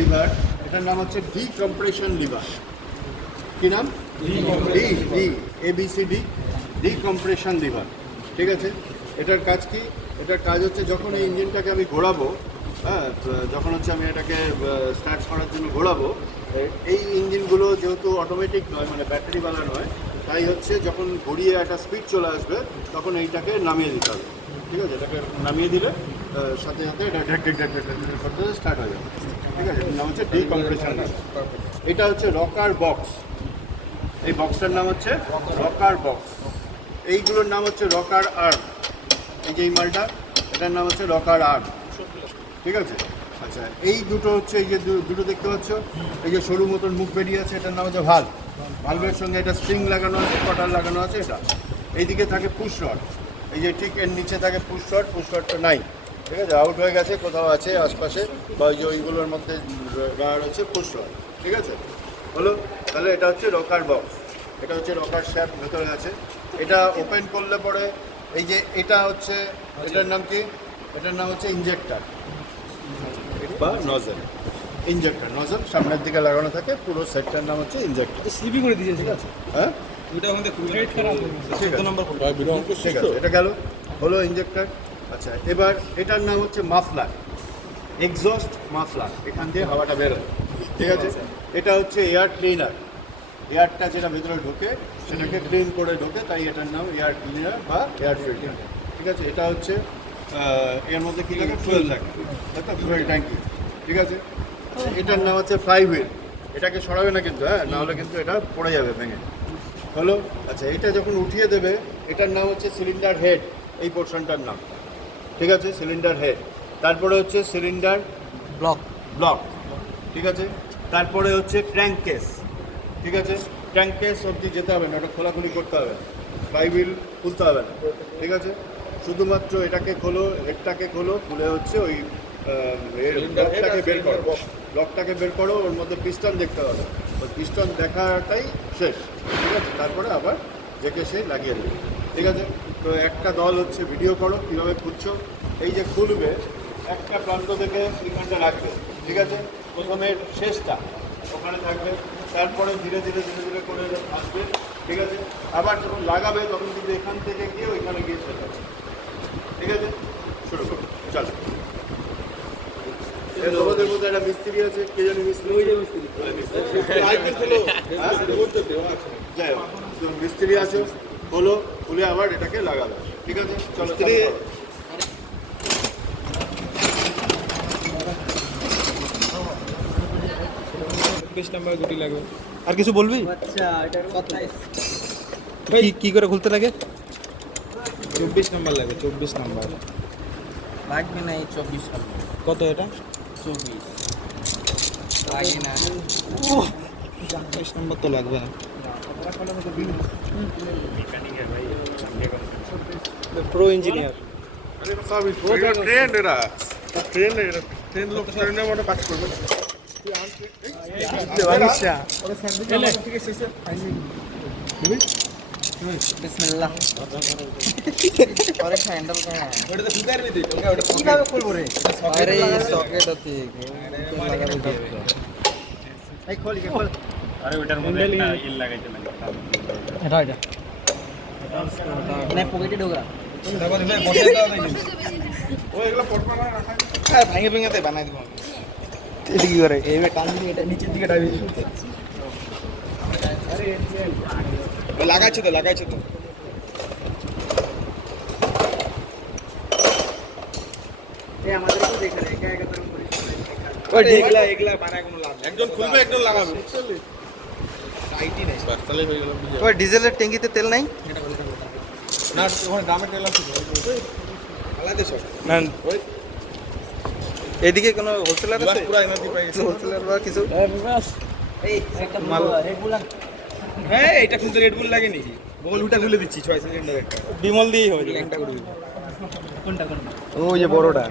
Liver, এটার নাম হচ্ছে ডিকম্প্রেশন লিভার। কি নাম? ABCD, decompression liver. ঠিক আছে, এটার কাজ কি? এটার কাজ হচ্ছে যখন এই ইঞ্জিনটাকে আমি ঘোরাবো, হ্যাঁ, যখন হচ্ছে আমি এটাকে স্টার্ট করার জন্য ঘোরাবো, এই ইঞ্জিনগুলো যেহেতু অটোমেটিক নয়, মানে ব্যাটারিওয়ালা নয়, তাই হচ্ছে যখন ঘুরিয়ে একটা স্পিড চলে আসবে তখন এইটাকে নামিয়ে দিতে হবে। ঠিক আছে, এটাকে নামিয়ে দিলে সাথে সাথে এটা করতে স্টার্ট হয়ে যাবে। ঠিক আছে, এটার নাম হচ্ছে ডিকম্প্রেশন। এটা হচ্ছে রকার বক্স। এই বক্সটার নাম হচ্ছে রকার বক্স। এইগুলোর নাম হচ্ছে রকার আর্ম। এই যে এই মালটা, এটার নাম হচ্ছে রকার আর্ম। ঠিক আছে, আচ্ছা, এই দুটো হচ্ছে, এই যে দুটো দেখতে পাচ্ছ, এই যে সরু মতন মুখ বেরিয়ে আছে, এটার নাম হচ্ছে ভাল্ব। ভাল্বের সঙ্গে এটা স্প্রিং লাগানো আছে, কটার লাগানো আছে। এটা এইদিকে থাকে পুশ রড, এই যে ঠিক এর নিচে থাকে পুশ রড। পুশ রডটা নাই, ঠিক আছে, আউট হয়ে গেছে, কোথাও আছে আশপাশে, বা ওই যে ওইগুলোর মধ্যে রয়েছে পুশ রড। ঠিক আছে, হলো। তাহলে এটা হচ্ছে রকার বক্স, এটা হচ্ছে রকার শ্যাফট ভেতরে আছে। এটা ওপেন করলে পরে এই যে এটা হচ্ছে, এটার নাম কি? এটার নাম হচ্ছে ইঞ্জেক্টর বা নজল। ইঞ্জেক্টর নজল সামনের দিকে লাগানো থাকে, পুরো সেটটার নাম হচ্ছে ইঞ্জেক্টর। স্লিপি করে দিয়েছে, ঠিক আছে, হ্যাঁ, ওইটা আমাদের খারাপ ঠিক আছে, এটা গেল, হলো ইঞ্জেক্টর। আচ্ছা, এবার এটার নাম হচ্ছে মাফলার, এক্সস্ট মাফলার, এখান দিয়ে হাওয়াটা বেরোয়। ঠিক আছে, এটা হচ্ছে এয়ার ক্লিনার। এয়ারটা যেটা ভেতরে ঢোকে সেটাকে ক্লিন করে ঢোকে, তাই এটার নাম এয়ার ক্লিনার বা এয়ার ফিল্টার। ঠিক আছে, এটা হচ্ছে এর মধ্যে কী থাকে? ফুয়েল থাকে, তাই তো, ফুয়েল ট্যাঙ্কি। ঠিক আছে, এটার নাম হচ্ছে ফ্লাই হুইল। এটাকে সরাবে না কিন্তু, হ্যাঁ, নাহলে কিন্তু এটা পড়ে যাবে ভেঙে। হলো। আচ্ছা, এটা যখন উঠিয়ে দেবে, এটার নাম হচ্ছে সিলিন্ডার হেড, এই পোর্শনটার নাম। ঠিক আছে, সিলিন্ডার হেড। তারপরে হচ্ছে সিলিন্ডার ব্লক ব্লক। ঠিক আছে, তারপরে হচ্ছে ক্র্যাঙ্ক কেস। ঠিক আছে, ক্র্যাঙ্ক কেস অবধি যেতে হবে না, ওটা খোলাখুলি করতে হবে, ফ্লাই হুইল খুলতে হবে না। ঠিক আছে, শুধুমাত্র এটাকে খোলো, হেডটাকে খোলো, খুলে হচ্ছে ওই লকটাকে বের করো, লকটাকে বের করো, ওর মধ্যে পিস্টন দেখতে হবে, ওই পিস্টন দেখাটাই শেষ। ঠিক আছে, তারপরে আবার যেকে সে লাগিয়ে দেবে। ঠিক আছে, তো একটা দল হচ্ছে ভিডিও করো কীভাবে খুলছো। এই যে খুলবে, একটা প্রান্ত থেকে এখানটা রাখবে। ঠিক আছে, প্রথমে শেষটা ওখানে থাকবে, তারপরে ধীরে ধীরে ধীরে ধীরে করে আসবে। ঠিক আছে, আবার যখন লাগাবে তখন কিন্তু এখান থেকে গিয়ে ওইখানে গিয়ে শেষ হবে। ঠিক আছে, শুরু করো, চলো। তোমাদের মধ্যে একটা মিস্ত্রি আছে, কে জানি মিস্ত্রি? যাই হোক, মিস্ত্রি আছে, হলো, খুলে আবার এটাকে লাগাবে। ঠিক আছে, চলো। 24 নাম্বার গুটি লাগবে। আর কিছু বলবি? আচ্ছা, এটার কথা কি করে খুলতে লাগে? 24 নাম্বার লাগে, 24 নাম্বার লাগবে না। এই 24 সাল কত? এটা 24 লাগে না। 24 নাম্বার তো লাগবে না। Pro engineer. ট্রেন লোক ট্রেনের মতো কাজ করবে। বিসমিল্লাহ। আরে হ্যান্ডেল করা, ওটা তো খুলতে পারবি তুই? ওটা কিভাবে খুলবো রে? আরে সকেট আছে, লাগাবো কি? এই খোল কি খোল? আরে ওটার মধ্যে একটা ইল লাগাইতে লাগে। এটা না, পকেটে ঢোকা। তারপর ভাই বসে দাও নাকি? ও এগুলো পটপা করে রাখা। হ্যাঁ, ভেঙে ভেঙে দে, বানাই দিব। এটা কি করে? এই টান দিয়ে এটা নিচের দিকে ডাবি। লাগাইছে তো, লাগাইছে তো। এই আমাদেরকে দেখে রে, একা একা তোর করিস। ওই এগুলা বানায় কোনো লাভ নেই। একজন খুলবে, একজন লাগাবে, বুঝলি? টাইটই নাই। তাহলে হয়ে গেল। ওই ডিজেলের ট্যাঙ্কিতে তেল নাই? না, ওখানে দামে তেল আছে। আলাদা সব না। এদিকে কোনো হোলসেলার আছে? পুরো এনার্জি পাই গেছে। হোলসেলার বা কিছু? এই একটা মাল রেগুলার। হ্যাঁ, এটা কিন্তু রেড বুল লাগে নাকি? বলুটা খুলে দিচ্ছি 6 সিলিন্ডার একটা। বিমল দিয়েই হবে, ল্যাংটা করে দিবি। কোনটা? ওই যে বড়টা।